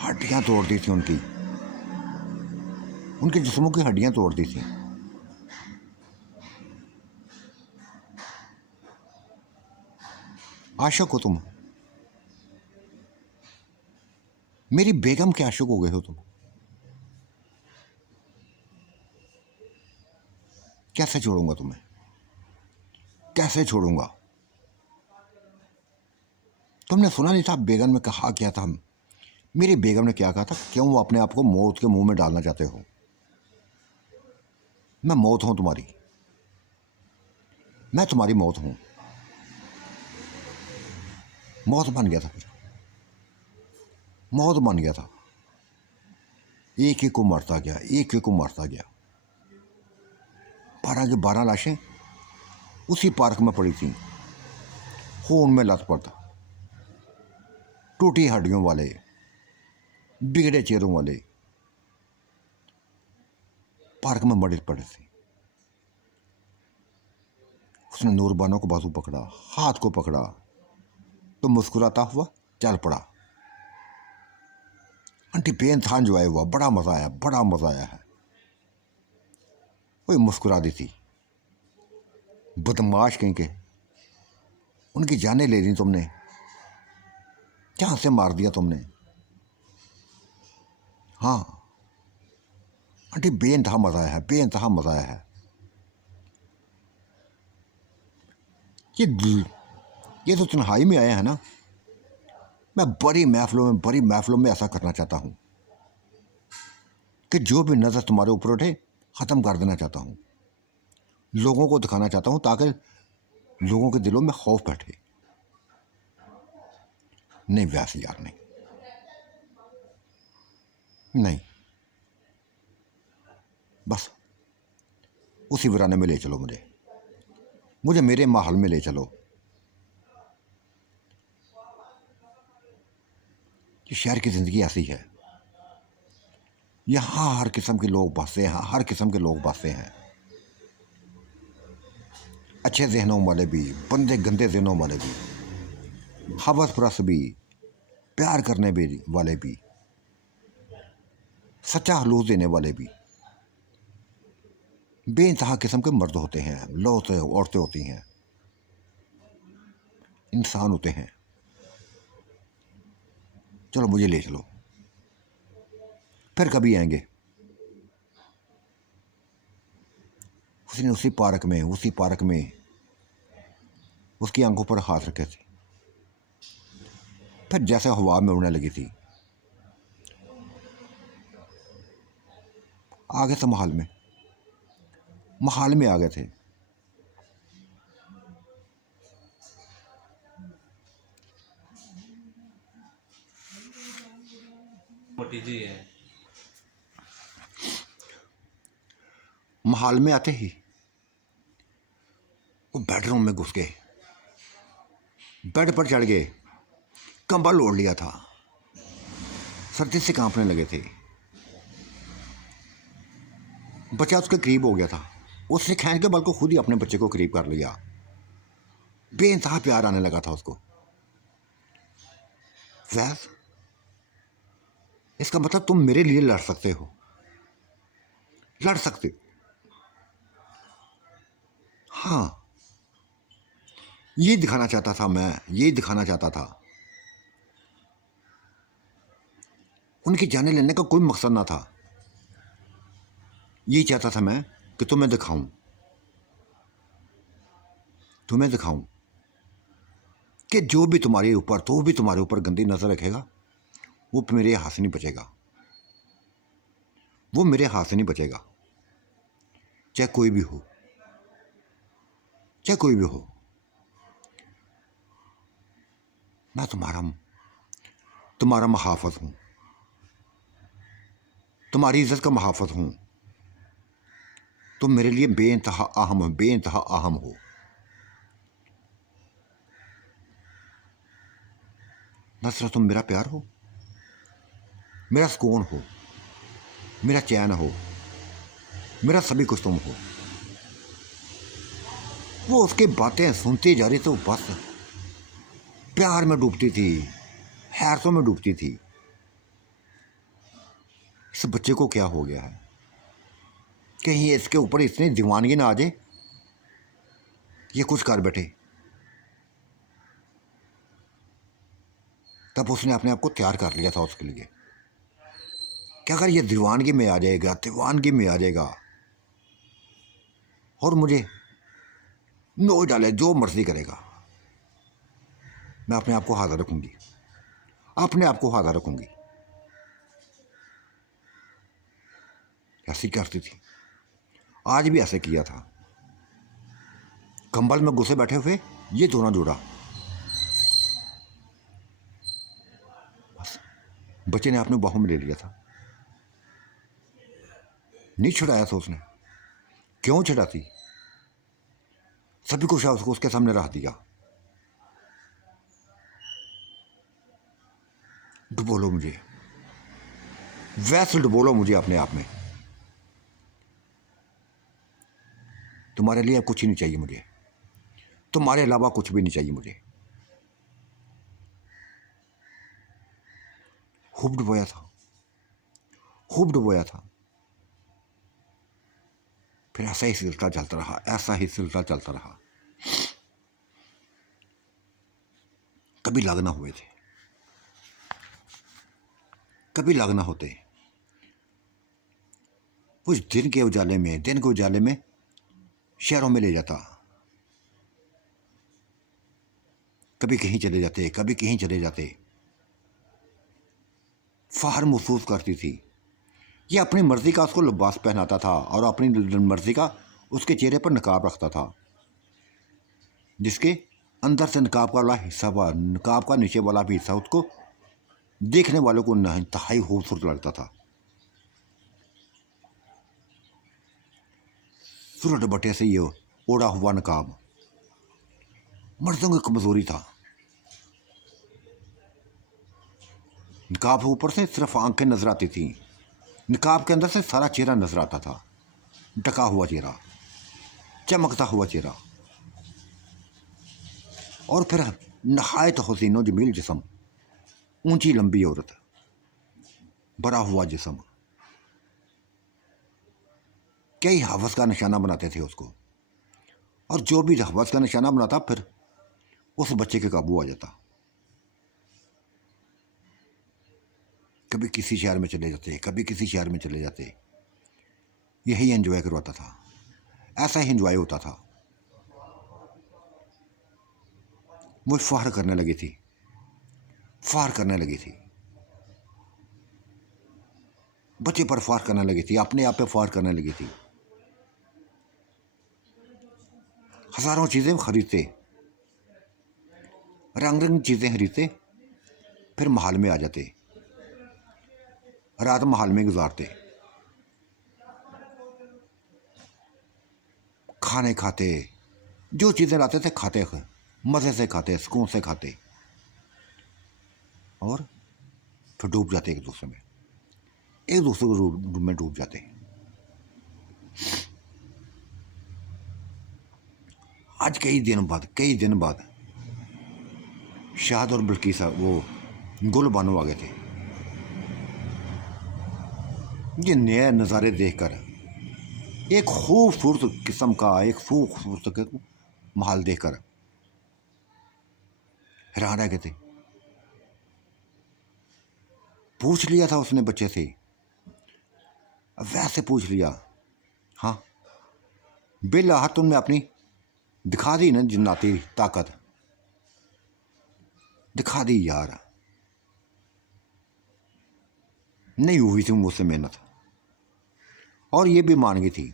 हड्डियां तोड़ दी थी उनके जिस्मों की हड्डियां तोड़ दी थी। आशिक हो तुम, मेरी बेगम के आशिक हो गए हो तुम। कैसे छोड़ूंगा तुम्हें, कैसे छोड़ूंगा? तुमने सुना नहीं था बेगम ने कहा क्या था? मेरी बेगम ने क्या कहा था? क्यों वो अपने आप को मौत के मुंह में डालना चाहते हो? मैं मौत हूं तुम्हारी, मैं तुम्हारी मौत हूं। मौत बन गया था, फिर मौत बन गया था। एक एक को मरता गया, एक एक को मरता गया। 12 की 12 लाशें उसी पार्क में पड़ी थी, खून में लथपथ, टूटी हड्डियों वाले, बिगड़े चेहरों वाले पार्क में मरे पड़े थे। उसने नूरबानो को बाजू पकड़ा, हाथ को पकड़ा तो मुस्कुराता हुआ चल पड़ा। आंटी बेइंतहा एंजॉय हुआ, बड़ा मज़ा आया, बड़ा मज़ा आया है। वही मुस्कुरा दी थी। बदमाश कहीं के, उनकी जानें ले ली तुमने, क्या से मार दिया तुमने। हाँ आंटी, बेइंतहा मज़ा आया है, बेइंतहा मज़ा आया है। ये तो तन्हाई में आया है ना। मैं बड़ी महफिलों में ऐसा करना चाहता हूँ कि जो भी नज़र तुम्हारे ऊपर उठे ख़त्म कर देना चाहता हूँ, लोगों को दिखाना चाहता हूँ ताकि लोगों के दिलों में खौफ बैठे। नहीं वैसे यार, नहीं नहीं, बस उसी वीराने में ले चलो मुझे, मुझे मेरे माहौल में ले चलो। ये शहर की ज़िंदगी ऐसी है, यहाँ हर किस्म के लोग बसते हैं, हर किस्म के लोग बसते हैं। अच्छे जहनों वाले भी, बंदे गंदे जहनों वाले भी, हवस परस्त भी, प्यार करने भी वाले भी, सच्चा हलूस देने वाले भी। बेइंतहा किस्म के मर्द होते हैं, औरतें होती हैं, इंसान होते हैं। चलो मुझे ले चलो, फिर कभी आएंगे। उसने उसी पार्क में उसकी आंखों पर हाथ रखे थे। फिर जैसे हवा में उड़ने लगी थी, आगे से महाल में आ गए थे। मोटी जी है। महाल में आते ही वो बेडरूम में घुस गए, बेड पर चढ़ गए, कंबल ओढ़ लिया था, सर्दी से कांपने लगे थे। बच्चा उसके करीब हो गया था, उसने खींच के बल को खुद ही अपने बच्चे को करीब कर लिया। बेइंतहा प्यार आने लगा था उसको। वैस, इसका मतलब तुम मेरे लिए लड़ सकते हो, लड़ सकते। हाँ, ये दिखाना चाहता था मैं, ये दिखाना चाहता था। उनकी जाने लेने का कोई मकसद ना था। ये चाहता था मैं कि तुम्हें दिखाऊं कि जो भी तुम्हारे ऊपर गंदी नजर रखेगा वो मेरे हाथ से नहीं बचेगा, वो मेरे हाथ से नहीं बचेगा। चाहे कोई भी हो, चाहे कोई भी हो, मैं तुम्हारा महाफिज हूं, तुम्हारी इज्जत का महाफिज हूं। तुम मेरे लिए बेइंतहा अहम हो। न सिर्फ तुम मेरा प्यार हो, मेरा सुकून हो, मेरा चैन हो, मेरा सभी कुछ तुम हो। वो उसकी बातें सुनती जा रही तो बस प्यार में डूबती थी, हैरतों में डूबती थी। इस बच्चे को क्या हो गया है, कहीं इसके ऊपर इतनी दीवानगी ना आ जाए ये कुछ कर बैठे। तब उसने अपने आप को तैयार कर लिया था उसके लिए कि अगर ये दीवानगी में आ जाएगा और मुझे नोच डाले, जो मर्जी करेगा, मैं अपने आप को हाजिर रखूंगी। ऐसी करती थी, आज भी ऐसे किया था। कंबल में घुसे बैठे हुए ये दोनों जोड़ा, बच्चे ने अपने बाहों में ले लिया था। नहीं छुड़ाया था उसने, क्यों छुड़ाती? सभी कुछ उसको उसके सामने रख दिया। डुबोलो मुझे, वैसे डुबोलो मुझे अपने आप में। तुम्हारे लिए कुछ ही नहीं चाहिए मुझे, तुम्हारे अलावा कुछ भी नहीं चाहिए मुझे। खूब डुबोया था। फिर ऐसा ही सिलसिला चलता रहा। कभी लग ना हुए थे, कभी लग ना होते। कुछ दिन के उजाले में शहरों में ले जाता, कभी कहीं चले जाते। फख्र महसूस करती थी। ये अपनी मर्जी का उसको लिबास पहनाता था और अपनी मर्जी का उसके चेहरे पर नकाब रखता था, जिसके अंदर से नकाब का नीचे वाला भी हिस्सा उसको देखने वालों को इंतहाई खूबसूरत लगता था। सूरज बटे से ये ओढ़ा हुआ नकाब मर्दों की कमजोरी था। नकाब के ऊपर से सिर्फ आंखें नजर आती थी, नकाब के अंदर से सारा चेहरा नजर आता था, ढका हुआ चेहरा, चमकता हुआ चेहरा, और फिर नहायत हसीनो जमील जिस्म, ऊंची लंबी औरत, बड़ा हुआ जिस्म। कई हवस का निशाना बनाते थे उसको, और जो भी हवस का निशाना बनाता फिर उस बच्चे के काबू आ जाता। कभी किसी शहर में चले जाते, कभी किसी शहर में चले जाते। यही एंजॉय करवाता था, ऐसा ही एंजॉय होता था। वो फार करने लगी थी, फार करने लगी थी, बच्चे पर फार करने लगी थी, अपने आप पे फार करने लगी थी। हजारों चीज़ें खरीदते, रंग रंग चीज़ें खरीदते, फिर महल में आ जाते, रात महल में गुजारते, खाने खाते, जो चीज़ें लाते थे खाते, मज़े से खाते, सुकून से खाते, और फिर डूब जाते एक दूसरे में, एक दूसरे को में डूब जाते। आज कई दिन बाद शाहद और बल्कीसा वो गुल बानो आ गए थे। ये नए नज़ारे देखकर, एक खूबसूरत किस्म का एक खूबसूरत महल देखकर हैरान रह गए थे। पूछ लिया था उसने बच्चे से, वैसे पूछ लिया, हाँ बिल्ला तुमने अपनी दिखा दी ना जिन्नाती ताकत, दिखा दी यार, नहीं हुई थी मुझसे मेहनत। और ये भी मान गई थी,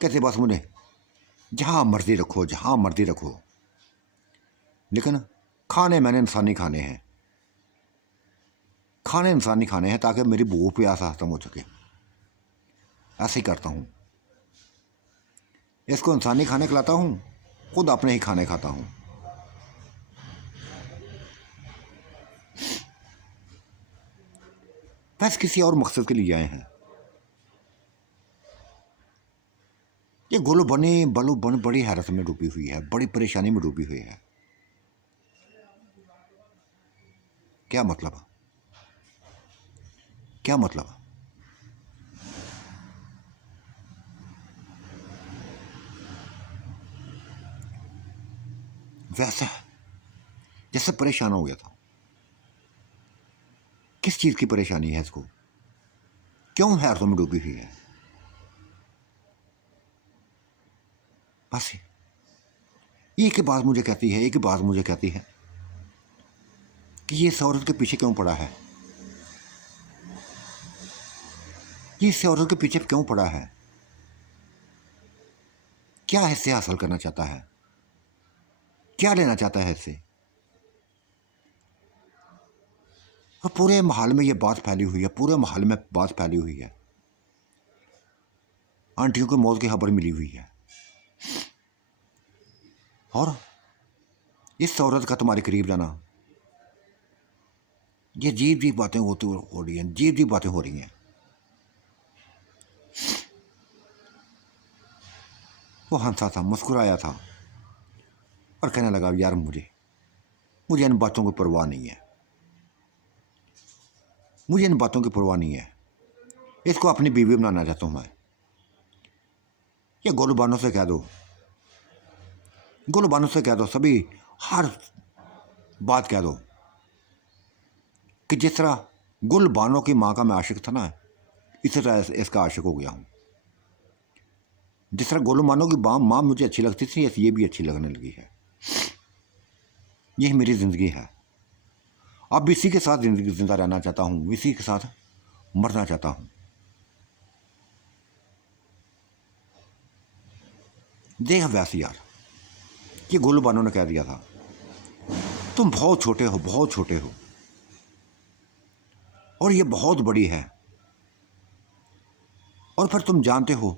कहते बस मुझे जहाँ मर्जी रखो, जहाँ मर्जी रखो, लेकिन खाने मैंने इंसानी खाने हैं, खाने इंसानी खाने हैं, ताकि मेरी भूख प्यास खत्म हो सके। ऐसे ही करता हूँ, इसको इंसानी खाने खिलाता हूँ, खुद अपने ही खाने खाता हूँ। बस किसी और मकसद के लिए आए हैं। ये गोलो बन बड़ी हैरत में डूबी हुई है, बड़ी परेशानी में डूबी हुई है। क्या मतलब, क्या मतलब? वैसा जैसे परेशान हो गया था। किस चीज़ की परेशानी है इसको, क्यों हैरतों में डूबी हुई है? बस एक बात मुझे कहती है, एक बात मुझे कहती है कि ये इस औरत के पीछे क्यों पड़ा है, ये इस औरत के पीछे क्यों पड़ा है, क्या इससे हासिल करना चाहता है, क्या लेना चाहता है इससे? और पूरे महल में ये बात फैली हुई है, पूरे महल में बात फैली हुई है, आंटियों को मौत की खबर मिली हुई है। और इस औरत का तुम्हारे करीब जाना, ये अजीब अजीब बातें हो रही हैं, अजीब अजीब बातें हो रही हैं। वो हंसा था, मुस्कुराया था और कहने लगा, यार मुझे इन बातों की परवाह नहीं है, मुझे इन बातों की परवाह नहीं है, इसको अपनी बीवी बनाना चाहता हूँ मैं। ये गोलबानों से कह दो, गोलबानों से कह दो, सभी हर बात कह दो कि जिस तरह गुलबानों की माँ का मैं आशिक था ना, इसी तरह इसका आशिक हो गया हूँ। जिस तरह गोलबानों की माँ मुझे अच्छी लगती थी, ये भी अच्छी लगने लगी है। यही मेरी ज़िंदगी है, अब इसी के साथ ज़िंदगी जिंदा रहना चाहता हूँ, इसी के साथ मरना चाहता हूँ। देख वैसे यार, ये गोलबानों ने कह दिया था, तुम बहुत छोटे हो, बहुत छोटे हो, और ये बहुत बड़ी है, और फिर तुम जानते हो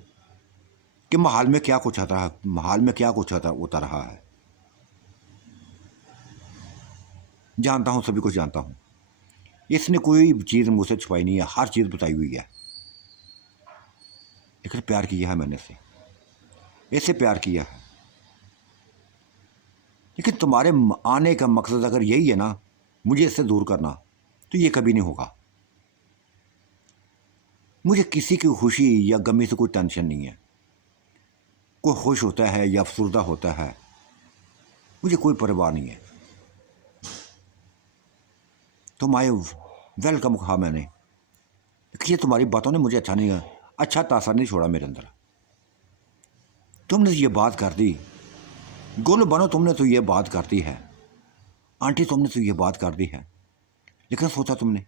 कि महल में क्या कुछ आता है, महल में क्या कुछ होता रहा है। जानता हूँ, सभी कुछ जानता हूँ, इसने कोई चीज़ मुझसे छुपाई नहीं है, हर चीज़ बताई हुई है। लेकिन प्यार किया है मैंने इससे प्यार किया है। लेकिन तुम्हारे आने का मकसद अगर यही है ना, मुझे इससे दूर करना, तो ये कभी नहीं होगा। मुझे किसी की खुशी या गमी से कोई टेंशन नहीं है, कोई खुश होता है या अफसरदा होता है, मुझे कोई परवाह नहीं है। तुम आए वेलकम कहा मैंने कि ये तुम्हारी बातों ने मुझे अच्छा तासर नहीं छोड़ा मेरे अंदर। तुमने ये बात कर दी, गुल बनो तुमने तो ये बात कर दी है, आंटी तुमने तो ये बात कर दी है, लेकिन सोचा तुमने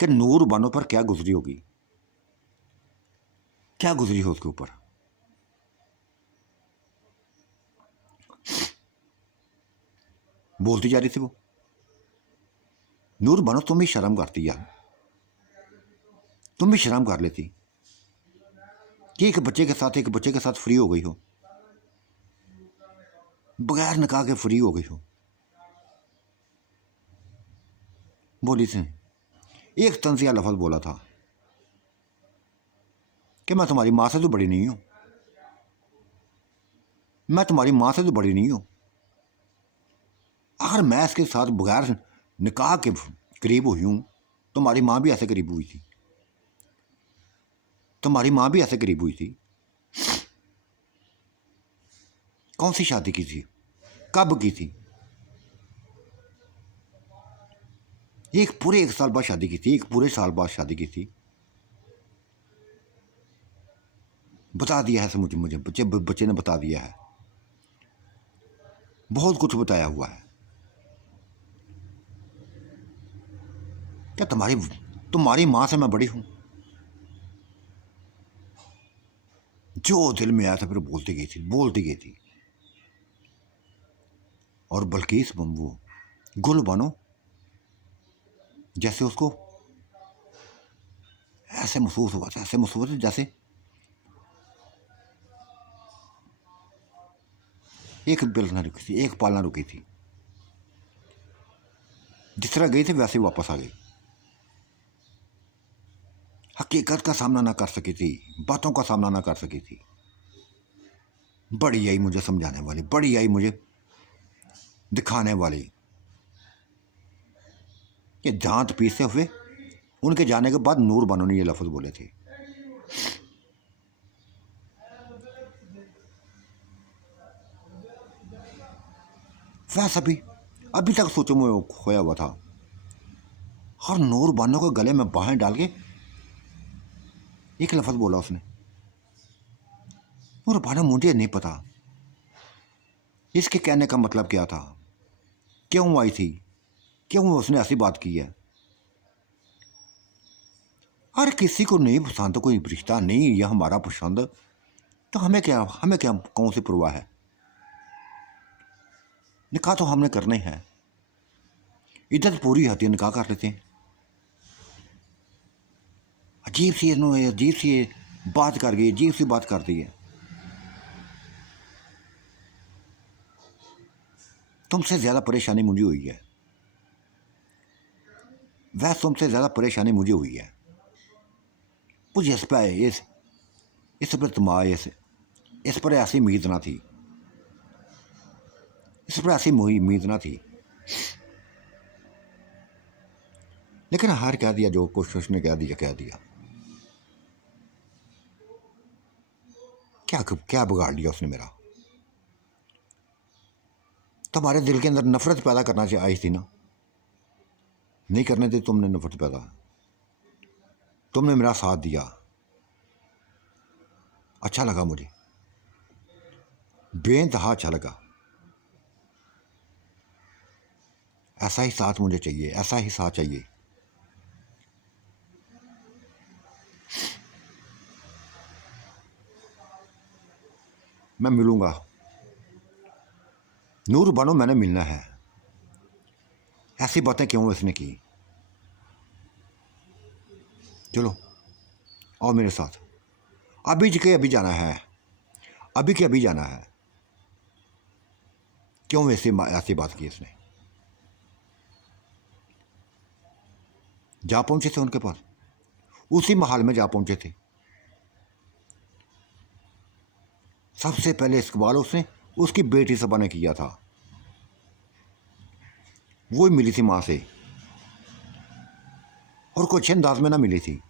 कि नूर बनो पर क्या गुजरी होगी, क्या गुजरी हो उसके ऊपर। बोलती जा रही थी वो, नूर बनो तुम भी शर्म करती यार, तुम भी शर्म कर लेती कि एक बच्चे के साथ फ्री हो गई हो, बगैर निकाह के फ्री हो गई हो। बोली थी, एक तंजिया लफ्ज बोला था कि मैं तुम्हारी माँ से तो बड़ी नहीं हूं, मैं तुम्हारी माँ से तो बड़ी नहीं हूं। अगर मैं इसके साथ बगैर निकाह के करीब हुई हूं, तुम्हारी माँ भी ऐसे करीब हुई थी, तुम्हारी माँ भी ऐसे करीब हुई थी। कौन सी शादी की थी, कब की थी? एक पूरे 1 साल बाद शादी की थी, एक पूरे साल बाद शादी की थी। बता दिया है मुझे बच्चे ने बता दिया है, बहुत कुछ बताया हुआ है। क्या तुम्हारी माँ से मैं बड़ी हूं? जो दिल में आया था फिर बोलती गई थी। और बल्किस वो गुल बनो जैसे उसको ऐसे महसूस हुआ था जैसे एक बिल ना रुकी थी, एक पाल ना रुकी थी। जिस तरह गई थी वैसे ही वापस आ गई। हकीकत का सामना ना कर सकी थी, बातों का सामना ना कर सकी थी। बड़ी आई मुझे समझाने वाली, बड़ी आई मुझे दिखाने वाली कि दांत पीसते हुए उनके जाने के बाद नूर बनो ने ये लफ्ज बोले थे। वैसा भी अभी तक सोचो में खोया हुआ था, और नूर बानो के गले में बाहें डाल के एक लफ्ज बोला उसने। नूर बानो मुझे नहीं पता इसके कहने का मतलब क्या था, क्यों आई थी, क्यों उसने ऐसी बात की है। हर किसी को नहीं पसंद, कोई रिश्ता नहीं यह हमारा पसंद, तो हमें क्या कौन सी परवाह है। निकाह तो हमने करना ही है, इज्जत पूरी होती है, निकाह कर लेते हैं। अजीब सी बात कर गई, अजीब सी बात कर दी है। तुमसे ज़्यादा परेशानी मुझे हुई है, वह तुमसे ज़्यादा परेशानी मुझे हुई है। मुझे इस पर इस पर तुम्हारे इस पर ऐसी उम्मीद ना थी, इस पर ऐसी उम्मीद ना थी। लेकिन हार कह दिया, जो कुछ उसने कह दिया। क्या बिगाड़ लिया उसने मेरा। तुम्हारे दिल के अंदर नफरत पैदा करना चाहिए थी ना, नहीं करने दी तुमने नफरत पैदा। तुमने मेरा साथ दिया, अच्छा लगा मुझे, बेइंतहा अच्छा लगा। ऐसा ही साथ मुझे चाहिए, ऐसा ही साथ चाहिए। मैं मिलूंगा, नूर बनो मैंने मिलना है। ऐसी बातें क्यों इसने की? चलो आओ मेरे साथ, अभी जाना है, अभी के अभी जाना है। क्यों ऐसी बात की इसने? जा पहुंचे थे उनके पास, उसी महल में जा पहुंचे थे। सबसे पहले इस्तेमाल उसने उसकी बेटी सबा ने किया था, वो ही मिली थी मां से, और कोई अच्छे अंदाज में ना मिली थी,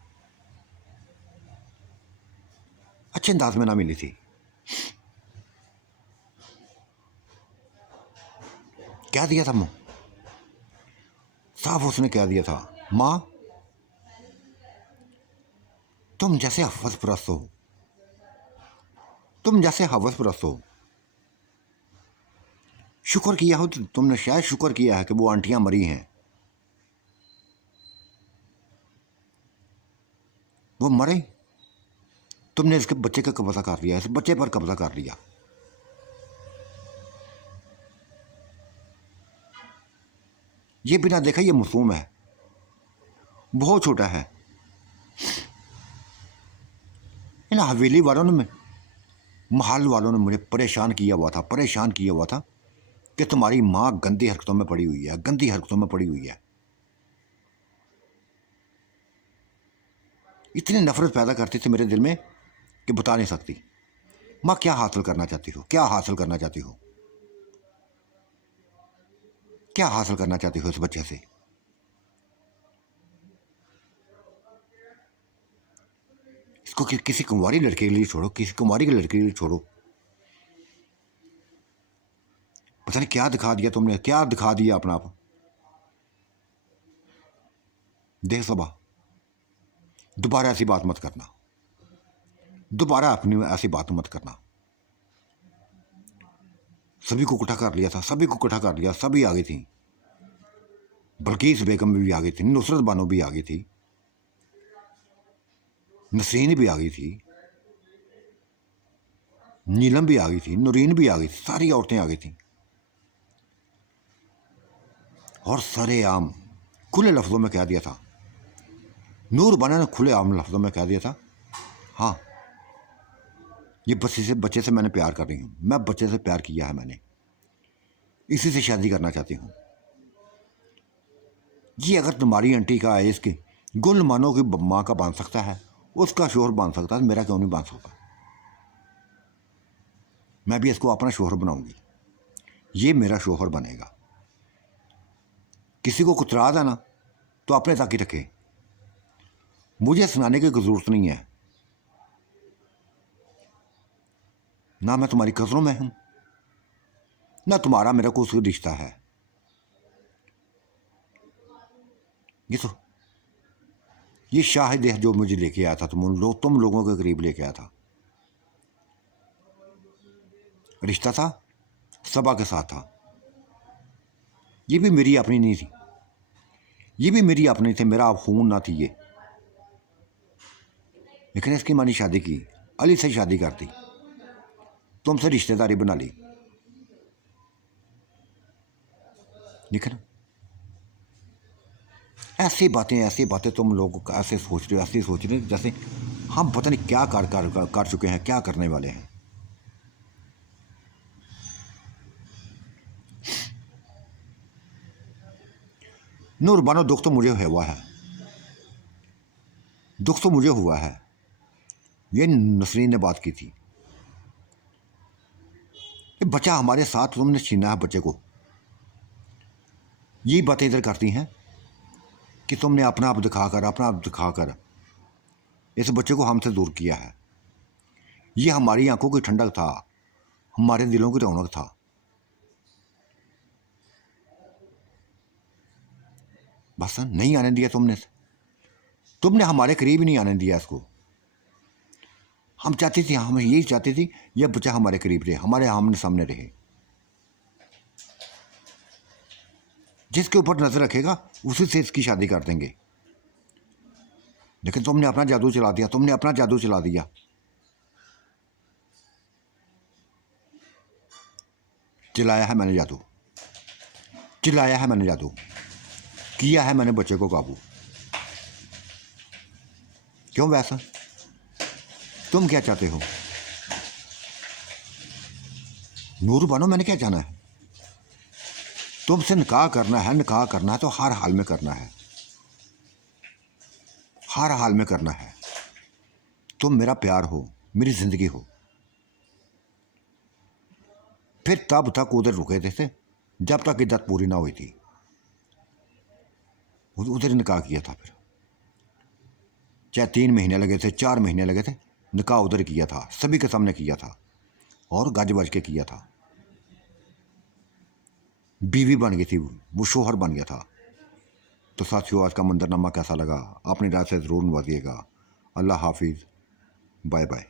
अच्छे अंदाज में ना मिली थी। कह दिया था साफ उसने कह दिया था माँ, तुम जैसे हवस परस्त हो, तुम जैसे हवस परस्त हो, शुक्र किया हो, तुमने शायद शुक्र किया है कि वो आंटियां मरी हैं। वो मरे, तुमने इसके बच्चे का कब्जा कर लिया, इस बच्चे पर कब्जा कर लिया। ये बिना देखा ये मासूम है, बहुत छोटा है। इन हवेली वालों ने, महल वालों ने मुझे परेशान किया हुआ था, परेशान किया हुआ था कि तुम्हारी माँ गंदी हरकतों में पड़ी हुई है, गंदी हरकतों में पड़ी हुई है। इतनी नफरत पैदा करती थी मेरे दिल में कि बता नहीं सकती। माँ, क्या हासिल करना चाहती हो, क्या हासिल करना चाहती हो, क्या हासिल करना चाहती हो इस बच्चे से? इसको किसी कुंवारी लड़के के लिए छोड़ो, किसी कुंवारी के लड़के के लिए छोड़ो। पता नहीं क्या दिखा दिया तुमने, क्या दिखा दिया अपना आप। देख सबा, दोबारा ऐसी बात मत करना, दोबारा अपनी ऐसी बात मत करना। सभी को इकट्ठा कर लिया था, सभी को इकट्ठा कर लिया, सभी आ गई थी। बल्कीस बेगम भी आ गई थी, नुसरत बानो भी आ गई थी, नसरीन भी आ गई थी, नीलम भी आ गई थी, नूरीन भी आ गई थी, सारी औरतें आ गई थी। और सरेआम खुले लफ्ज़ों में कह दिया था, नूर बाना ने खुले आम लफ्ज़ों में कह दिया था, हाँ, ये बच्चे से मैंने प्यार कर रही हूँ, मैं बच्चे से प्यार किया है मैंने, इसी से शादी करना चाहती हूँ। ये अगर तुम्हारी आंटी का है, इसके गुल मानो की माँ का बांध सकता है, उसका शोहर बांध सकता है, मेरा क्यों नहीं बांध सकता? मैं भी इसको अपना शोहर बनाऊंगी, ये मेरा शोहर बनेगा। किसी को कुतरा देना तो अपने तक ही रखे, मुझे सुनाने की जरूरत नहीं है। ना मैं तुम्हारी कदरों में हूं, ना तुम्हारा मेरा कोई रिश्ता है। ये शाहिद है जो मुझे लेके आया था, तुम लोगों के करीब लेके आया था। रिश्ता था, सबा के साथ था। ये भी मेरी अपनी नहीं थी, ये भी मेरी अपनी थी, मेरा खून ना थी ये। लेकिन इसकी मानी शादी की, अली से शादी करती, तुमसे रिश्तेदारी बना ली। लेकिन ऐसी बातें तुम लोग ऐसे सोच रहे हो, ऐसे सोच रहे हो जैसे हम पता नहीं क्या कर चुके हैं, क्या करने वाले हैं। नूर बानो, दुख तो मुझे हुआ है, दुख तो मुझे हुआ है। ये नसरीन ने बात की थी, ये बच्चा हमारे साथ तुमने छीना है बच्चे को। यही बातें इधर करती हैं कि तुमने अपना आप दिखाकर इस बच्चे को हमसे दूर किया है। ये हमारी आंखों की ठंडक था, हमारे दिलों की रौनक था। बस नहीं आने दिया तुमने हमारे करीब ही नहीं आने दिया इसको। हम चाहते थे, हम यही चाहते थे यह बच्चा हमारे करीब रहे, हमारे आमने सामने रहे। जिसके ऊपर नजर रखेगा उसी से इसकी शादी कर देंगे। लेकिन तुमने अपना जादू चला दिया, तुमने अपना जादू चला दिया। चलाया है मैंने जादू, चलाया है मैंने जादू, किया है मैंने बच्चे को काबू। क्यों वैसा? तुम क्या चाहते हो? नूर बानो, मैंने क्या जाना है? तुमसे निकाह करना है तो हर हाल में करना है, हर हाल में करना है। तुम मेरा प्यार हो, मेरी जिंदगी हो। फिर तब तक उधर रुके थे जब तक इद्दत पूरी ना हुई थी, उधर निकाह किया था। फिर चाहे 3 महीने लगे थे, 4 महीने लगे थे, निकाह उधर किया था, सभी के सामने किया था और गज बज के किया था। बीवी बन गई थी, वो शोहर बन गया था। तो साथियों, आज का मंजरनामा कैसा लगा अपनी राय से ज़रूर नवाजिएगा। अल्लाह हाफिज़, बाय बाय।